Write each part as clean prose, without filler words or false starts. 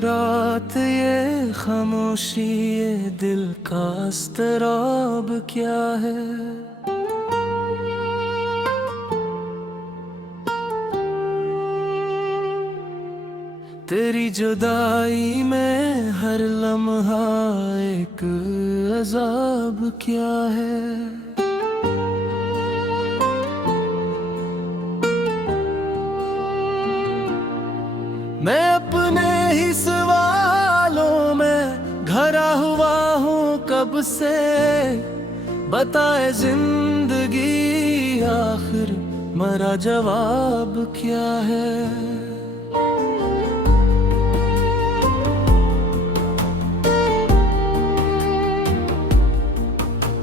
रात ये खामोशी ये दिल का अस्तराब क्या है। तेरी जुदाई में हर लम्हा एक अजाब क्या है। मैं अपने ही सवालों में घरा हुआ हूँ कब से। बताए जिंदगी आखिर मरा जवाब क्या है।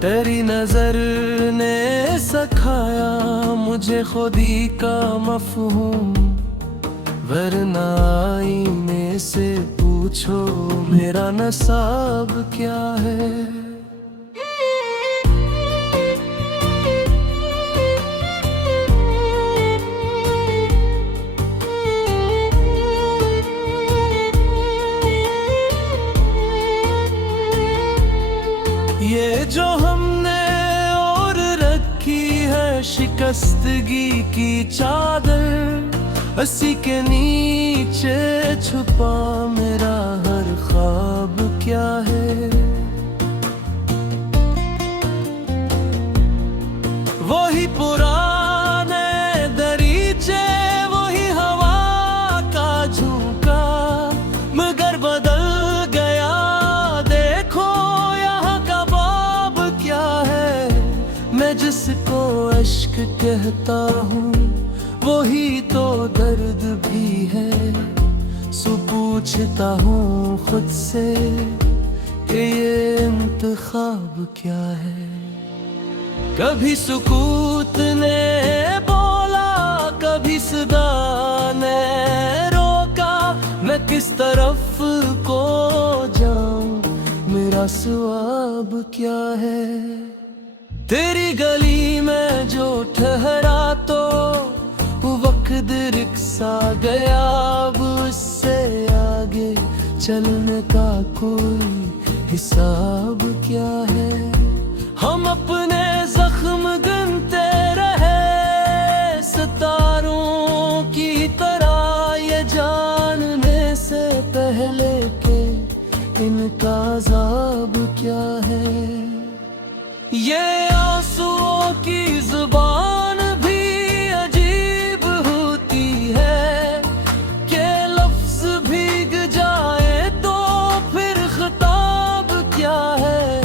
तेरी नजर ने सिखाया मुझे खुदी का मफहूम। वरना आईने से पूछो मेरा नसाब क्या है। ये जो हमने और रखी है शिकस्तगी की चादर। हंसी के नीचे छुपा मेरा हर ख्वाब क्या है। वही पुराने दरीचे वही हवा का झोंका। मगर बदल गया देखो यहाँ का बाब क्या है। मैं जिसको अश्क कहता हूँ वही तो दर्द भी है। सो पूछता हूँ खुद से कि ये इंतखाब क्या है। कभी सुकूत ने बोला कभी सदा ने रोका। मैं किस तरफ को जाऊं मेरा सवाब क्या है। तेरी गली में जो ठहरा तो वक्त रिक्शा गया। अब उससे आगे चलने का कोई हिसाब क्या है। हम अपने जख्म गिनते रहे सितारों की तरह। ये जानने से पहले के इनका अज़ाब क्या है। ये आंसुओं की जुबान भी अजीब होती है कि लफ्ज भीग जाए तो फिर खिताब क्या है।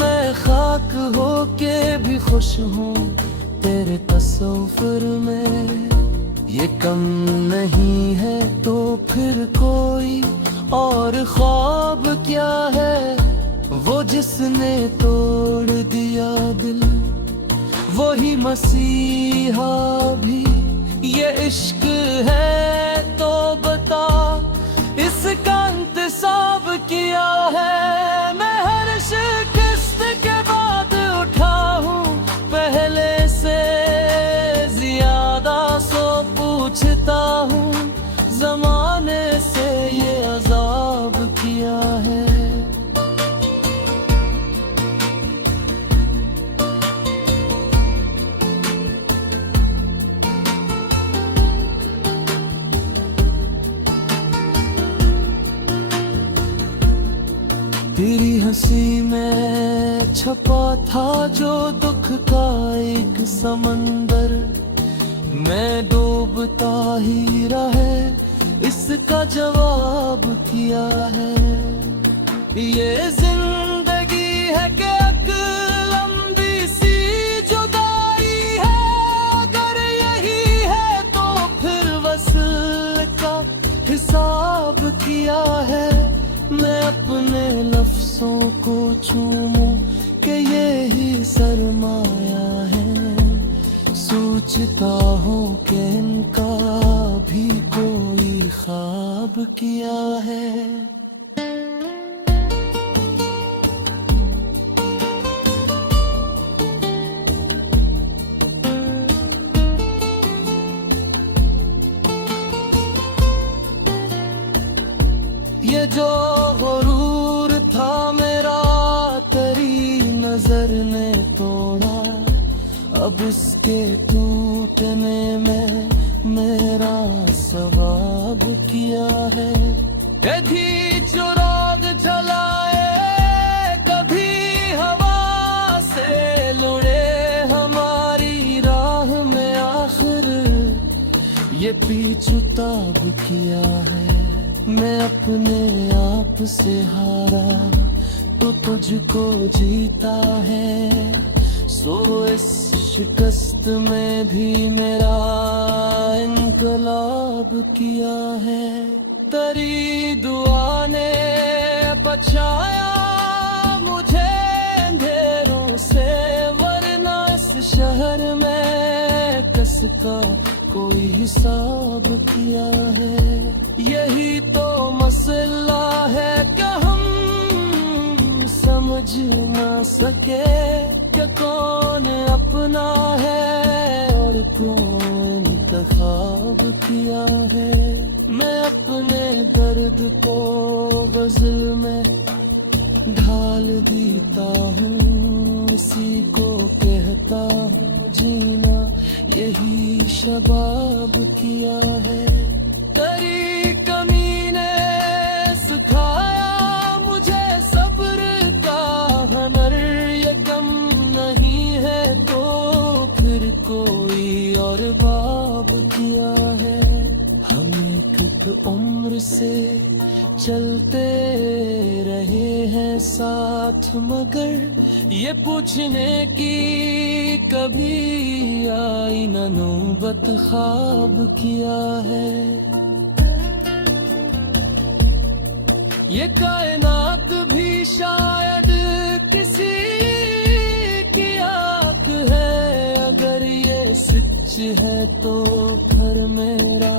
मैं खाक होके भी खुश हूँ तेरे तस्वीर में। ये कम नहीं है तो फिर कोई और ख्वाब क्या है। वो जिसने तोड़ दिया दिल वही मसीहा भी। ये इश्क है तो बता इसका इंतसाब किया है। मैं हर शिकस्त के बाद उठा हूँ पहले से ज्यादा। सो पूछता हूँ जमाने से ये अजाब किया है। तेरी हंसी में छपा था जो दुख का एक समंदर। मैं डूबता ही रहे इसका जवाब किया है। ये जिंदगी है कि एक लंबी सी जुदाई है। अगर यही है तो फिर वसल का हिसाब किया है। मैं अपने लफ्जों को चूमूं कि ये ही सरमाया है। सोचता हूँ कि इनका भी कोई ख्वाब किया है। ये जो गुरूर था मेरा तेरी नजर ने तोड़ा, अब इसके टूटने में मेरा सवाब किया है। कभी चुराग चलाए कभी हवा से लुढ़े हमारी राह में, आखिर ये पीछू ताब किया है। मैं अपने आप से हारा तो तुझको जीता है, सो इस शिकस्त में भी मेरा इनकलाब किया है। तेरी दुआ ने बचाया मुझे अंधेरों से, वरना इस शहर में कसका कोई हिसाब किया है। यही तो मसला है कि हम समझ ना सके कि कौन अपना है और कौन इंतखाब किया है। मैं अपने दर्द को गजल में ढाल देता हूँ, इसी को कहता हूँ जीना यही शबाब किया है। तेरी कमी ने सिखाया मुझे सब्र का हुनर, ये कम नहीं है तो फिर कोई और बाब किया है। हम एक उम्र से चलते रहे हैं साथ, मगर ये पूछने की कभी आई न नौबत, ख्वाब किया है। ये कायनात भी शायद किसी की आंख है, अगर ये सच है तो फिर मेरा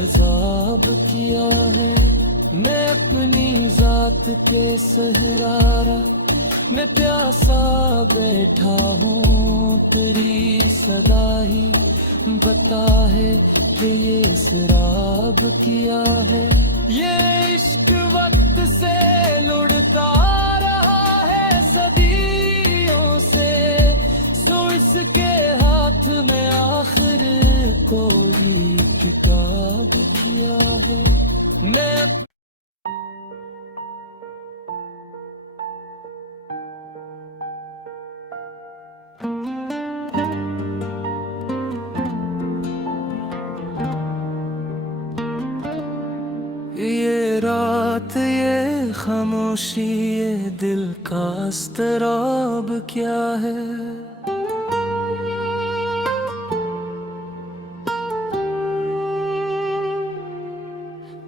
अजाब किया है। मैं अपनी जात के सहरारा मैं प्यासा बैठा हूँ, तेरी सदा ही बता है कि ये शराब किया है। ये इश्क वक्त से लुढ़ता रहा है सदियों से, सो इसके हाथ में आखिर कोई किताब किया है। मैं ये रात ये खामोशी ये दिल का अस्तराब क्या है।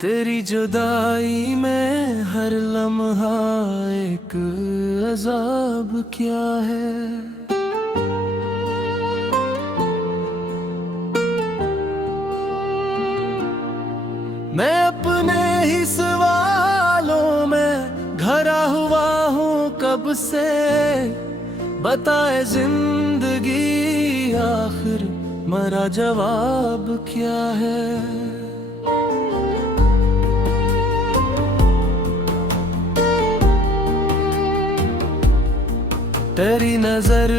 तेरी जुदाई में हर लम्हा एक अजाब क्या है। मैं अपने ही सवालों में घरा हुआ हूँ कब से, बताए जिंदगी आखिर मरा जवाब क्या है। तेरी नजर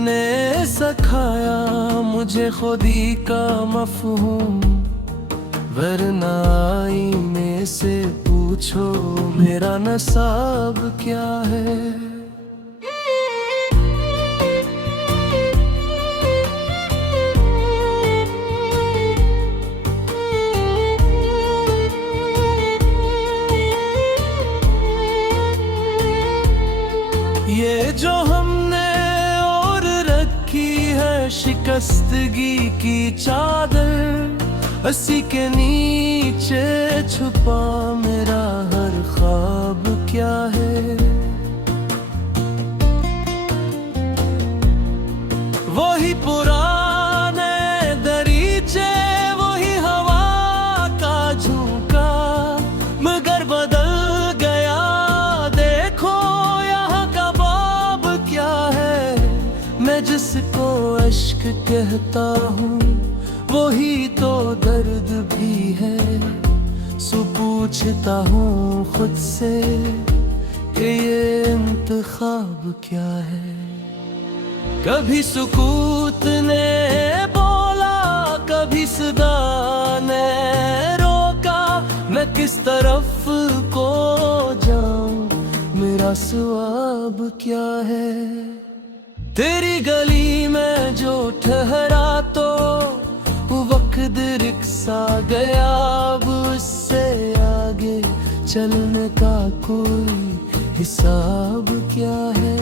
ने सिखाया मुझे खुदी का मफहूम, वरना आईने से पूछो मेरा नसाब क्या है। ये जो हमने और रखी है शिकस्तगी की चादर, उसी के नीचे छुपा मेरा हर ख्वाब क्या है। वही पुराने दरीचे वही हवा का झोंका, मगर बदल गया देखो यहाँ का बाब क्या है। मैं जिसको अश्क कहता हूँ वही तो दर्द भी है, सो पूछ पूछता हूँ खुद से कि ये इंतखाब क्या है। कभी सुकूत ने बोला, कभी सदा ने रोका, मैं किस तरफ को जाऊं, मेरा सवाब क्या है। तेरी गली में जो ठहरा तो वक्त रिक्शा गया, अब उससे आगे चलने का कोई हिसाब क्या है।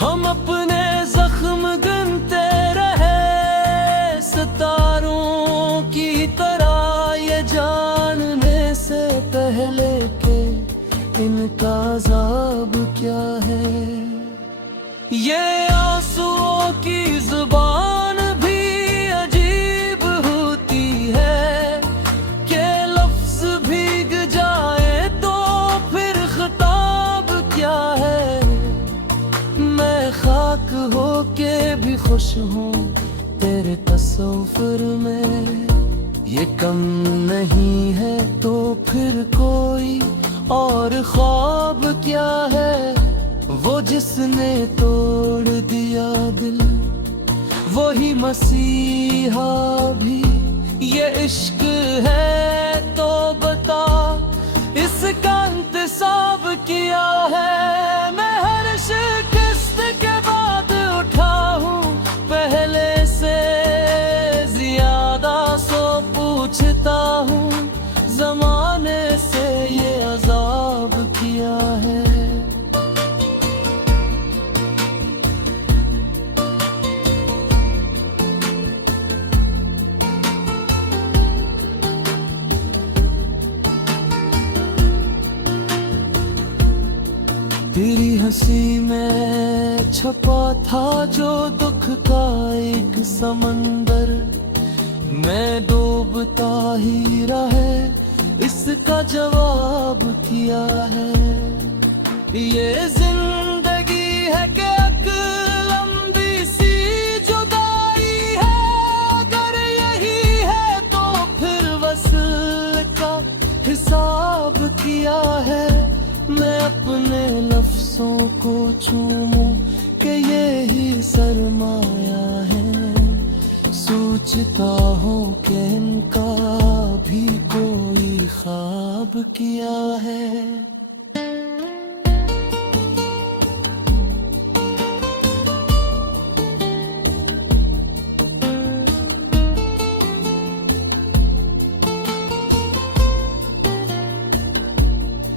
हम अपने जख्म गिनते रहे सितारों की तरह, ये जानने से पहले के इनका अज़ाब क्या है। ये आंसुओं की जुबान भी अजीब होती है कि लफ्ज भीग जाए तो फिर खिताब क्या है। मैं खाक होके भी खुश हूँ तेरे तस्वीर में, ये कम नहीं है तो फिर कोई और ख्वाब क्या है। वो जिसने तोड़ दिया दिल वही मसीहा भी, ये इश्क है तो बता इसका इंतसाब क्या है। मैं हर शिकस्त के बाद उठा हूँ पहले से ज्यादा, सो पूछता हूँ जमाने से ये अज़ाब क्या है। तेरी हंसी में छपा था जो दुख का एक समंदर, मैं डूबता ही रहे इसका जवाब क्या है। ये जिंदगी है कि एक लंबी सी जुदाई है, अगर यही है तो फिर वसल का हिसाब क्या है। मैं अपने लफ्ज़ों को चूमूं कि ये ही सरमाया है, सोचता हूँ कि इनका भी कोई ख्वाब क्या है।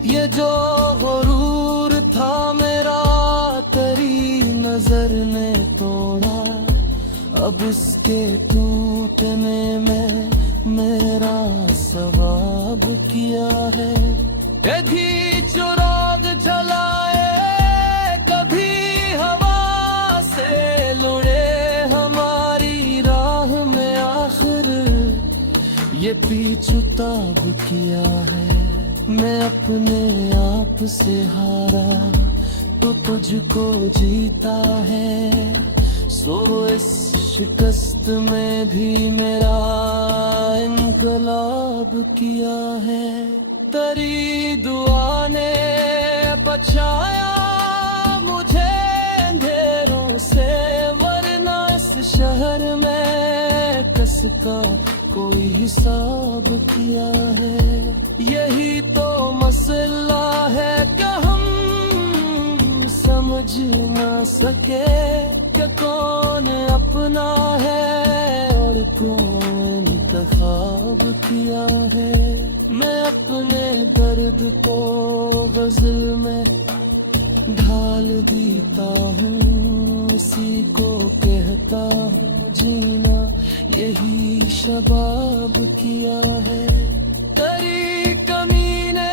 ये जो गुरूर था मेरा तेरी नजर ने तोड़ा, अब इसके टूटने में मेरा सवाब क्या है। कभी चुराग जलाए कभी हवा से लुढ़े हमारी राह में, आखिर ये पीछुताब क्या है। मैं अपने आप से हारा तो तुझको जीता है, सो इस शिकस्त में भी मेरा इनकलाब किया है। तेरी दुआ ने बचाया मुझे अंधेरों से, वरना इस शहर में कसका कोई हिसाब किया है। यही तो मसला है कि हम समझ ना सके कि कौन अपना है और कौन इंतखाब किया है। मैं अपने दर्द को गजल में ढाल देता हूँ, इसी को कहता हूँ जीना यही शबाब किया है। तेरी कमी ने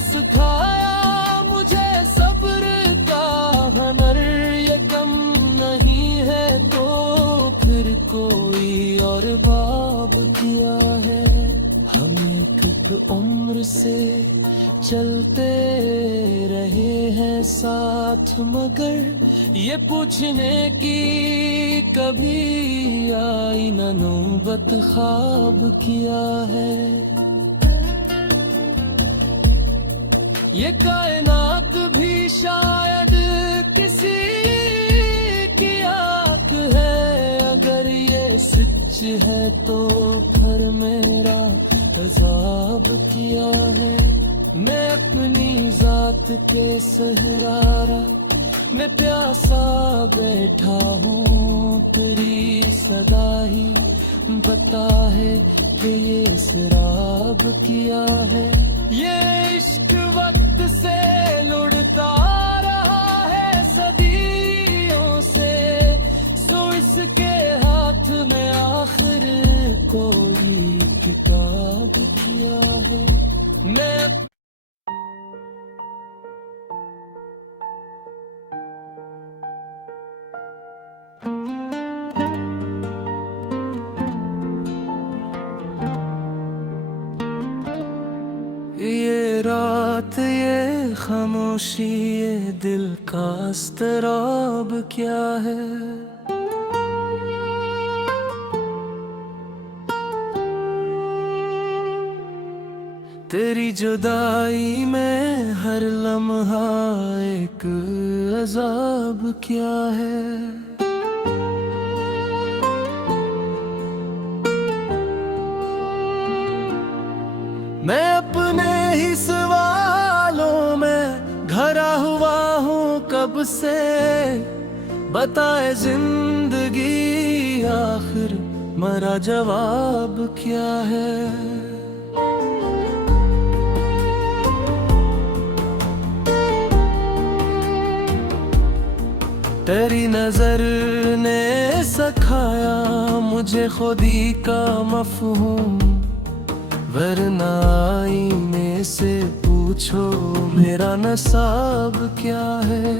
सिखाया मुझे सब्र का हुनर, ये कम नहीं है तो फिर कोई और बाब किया है। हम एक उम्र से चलते रहे हैं साथ, मगर ये पूछने की कभी आई न नौबत ख्वाब किया है। ये कायनात भी शायद किसी की आत है। अगर ये सच है तो फिर मेरा अजाब किया है। मैं अपनी जात के सहरारा मैं प्यासा बैठा हूँ। तेरी सदा ही बता है कि ये शराब किया है। ये इश्क वक्त से लुढ़ता रहा है सदियों से। सो इसके हाथ में आखिर कोई किताब किया है। मैं ये रात ये खामोशी ये दिल का अस्तराब क्या है। तेरी जुदाई में हर लम्हा एक अजाब क्या है। मैं अपने ही सवालों में घरा हुआ हूँ कब से। बताए जिंदगी आखिर मरा जवाब क्या है। तेरी नजर ने सिखाया मुझे खुदी का मफहूम। वरना आईने से पूछो मेरा नसाब क्या है।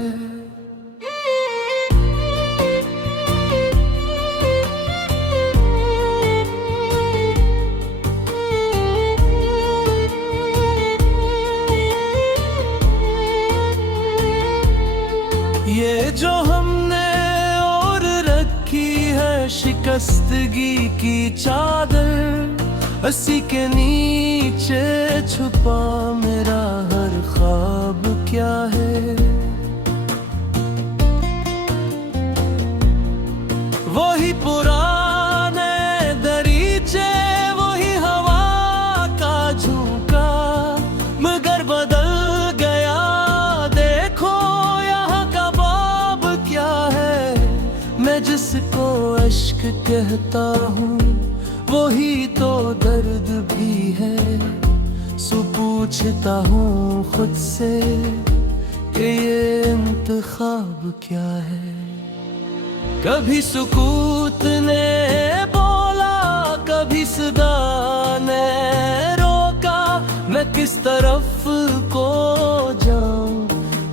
ये जो हमने और रखी है शिकस्तगी की चादर। अस्सी के नीचे छुपा मेरा हर ख्वाब क्या है। वही पुराने दरीचे वही हवा का झोंका। मगर बदल गया देखो यहाँ का बाब क्या है। मैं जिसको अश्क कहता हूँ वही तो दर्द भी है। सो पूछता हूँ खुद से कि ये इंतखाब क्या है। कभी सुकूत ने बोला कभी सदा ने रोका। मैं किस तरफ को जाऊं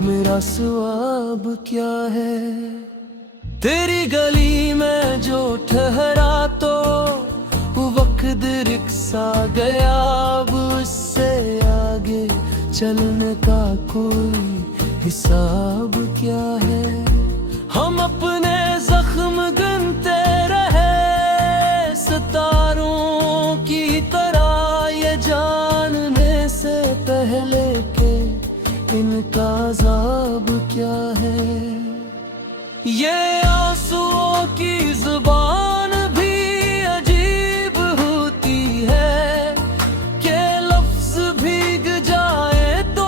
मेरा सवाब क्या है। तेरी गली में जो ठहरा तो वक्त रिक्शा गया। अब उससे आगे चलने का कोई हिसाब क्या है। हम अपने जख्म गिनते रहे सितारों की तरह। ये जानने से पहले के इनका अज़ाब क्या है। ये आंसुओं की जुबान भी अजीब होती है कि लफ्ज भीग जाए तो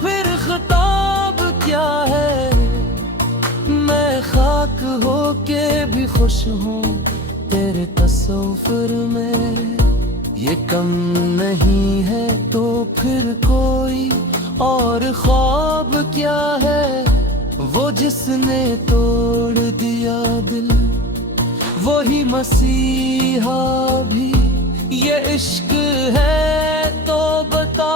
फिर खिताब क्या है। मैं खाक होके भी खुश हूँ तेरे तस्वीर में। ये कम नहीं है तो फिर कोई और ख्वाब क्या है। वो जिसने तोड़ दिया दिल वही मसीहा भी। ये इश्क है तो बता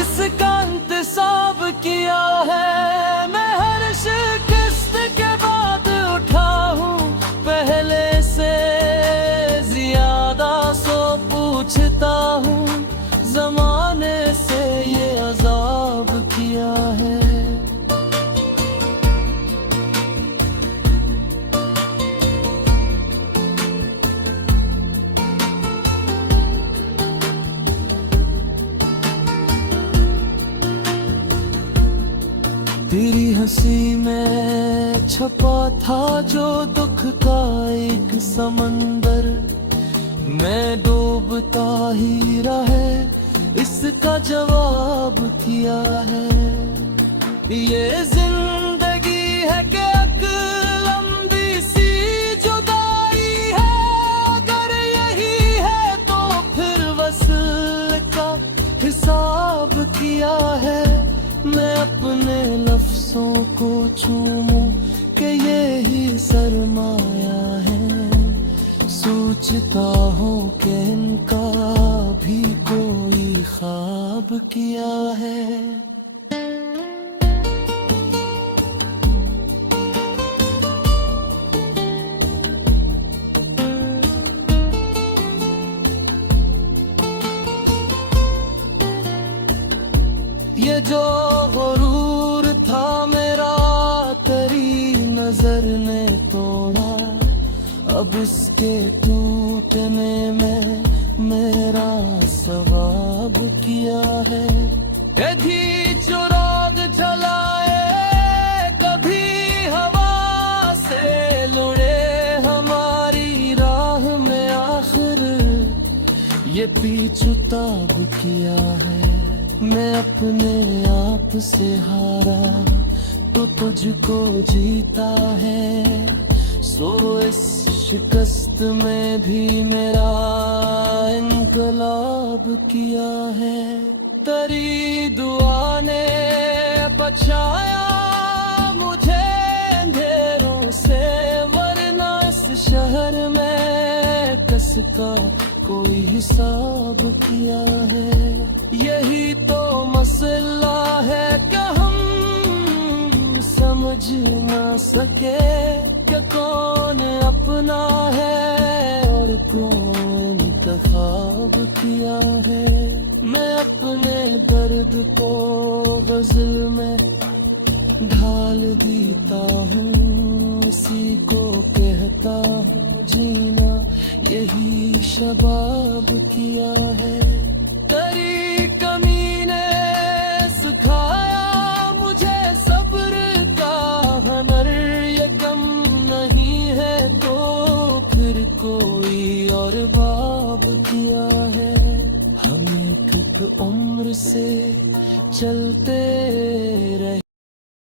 इसका इंतसाब किया है। मैं हर शिकस्त के बाद उठा हूँ पहले से ज्यादा। सो पूछता हूँ जमाने से ये अजाब किया है। तेरी हंसी में छपा था जो दुख का एक समंदर, मैं डूबता ही रहे इसका जवाब किया है। ये जिंदगी है कि एक लंबी सी जुदाई है, अगर यही है तो फिर वसल का हिसाब किया है। मैं अपने लफ्जों को चूमूं कि ये ही सरमाया है, सोचता हूँ कि इनका भी कोई ख्वाब किया है। ये जो गुरूर था मेरा तेरी नजर ने तोड़ा, अब इसके टूटने में मेरा सवाब किया है। कभी चुराग चलाए कभी हवा से लुढ़े हमारी राह में, आखिर ये पीछुताब किया है। मैं अपने आप से हारा तो तुझको जीता है, सो इस शिकस्त में भी मेरा इनकलाब किया है। तेरी दुआ ने बचाया मुझे अंधेरों से, वरना इस शहर में कसका कोई हिसाब किया है। यही तो मसला है कि हम समझ ना सके कि कौन अपना है और कौन इंतखाब किया है। मैं अपने दर्द को गजल में ढाल देता हूँ, इसी को कहता हूँ जीना यही शबाब किया है। तेरी कमी ने सिखाया मुझे सब्र का हुनर, ये कम नहीं है तो फिर कोई और बाब किया है। हम एक उम्र से चलते